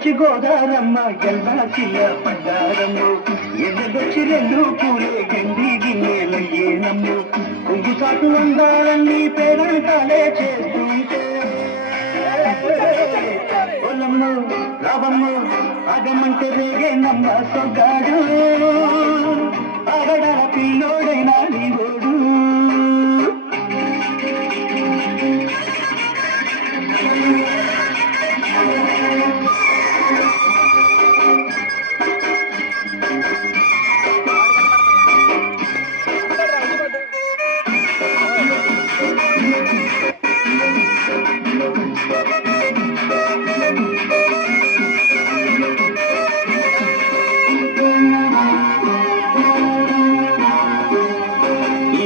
ఎన్నెలొచ్చి గోదారమ్మ ఎల్లా చిల్ల పడ్డారమ్ము ఎన్నెలొచ్చి రెండు పూలే గండి గిన్నెలయ్యేనమ్ము కొంగు చాటు అందాలన్నీ పేరంటాలే చేస్తుంటే ఒలమ్ము రావమ్ము ఆగమంటే రేగే నమ్మ సొగ్గాడు ఆగడాల పిల్లోడైనా నీవోడు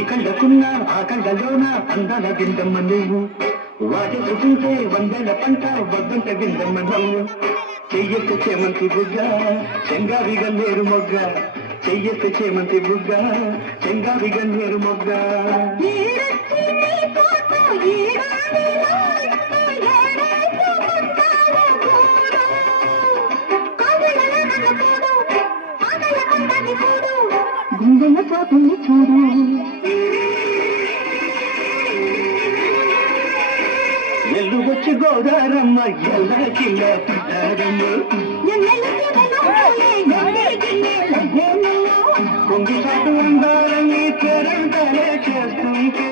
కళ్ళకున్న ఆ కళ్ళలోన అందాల విందమ్మ నువ్వు వాటి చూసే వందల పంట వద్దంట విందమ్మ నువ్వు చెయ్యెత్త చేమంతి బుగ్గ చెంగావి గన్నేరు మొగ్గ చెయ్యెత్త చేమంతి బుగ్గ చెంగావి గన్నేరు మొగ్గ గుండెల చాటుని చూడు ఎల్లు వచ్చి గోదారమ్మ ఎల్ల కిల్ల పడ్డారమ్మ కొంగి చాటు అందాలని పేరంటాలే చేస్తుంటే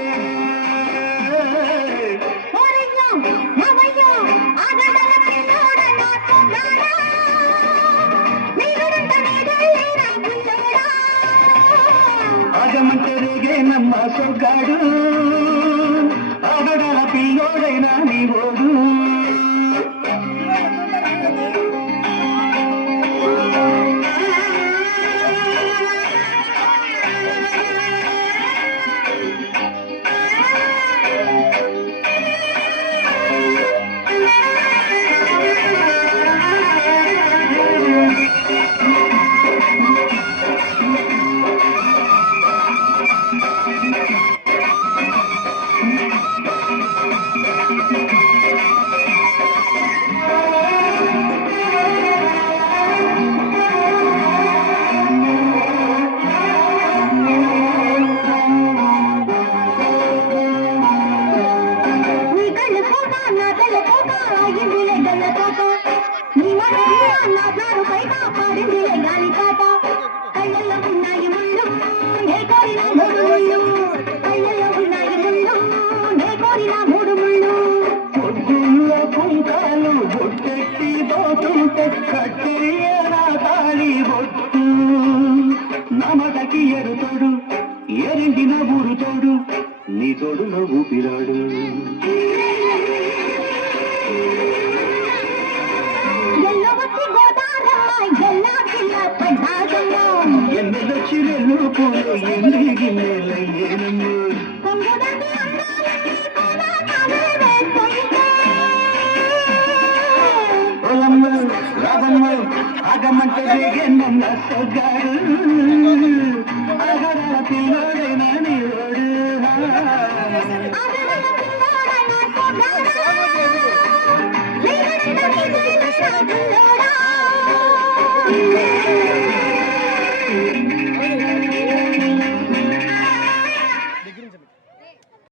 ఆగమంటే రేగే నమ్మ సొగ్గాడు ఆగడాల పిల్లోడైనా నీవోడు నమటకి ఎరుతోడు ఎరింటిన ఊరు తోడు నీ తోడు నవ్వు పిరాడు ఎన్నెలొచ్చి రెండు పూలు ఎండి గిన్నెలయ్యేనమ్ము ఒలమ్మ రావమ్మ ఆగమంటే రేగే నన్న సొగ్గాడు ఆగడాల పిల్లోడైనా నీవోడు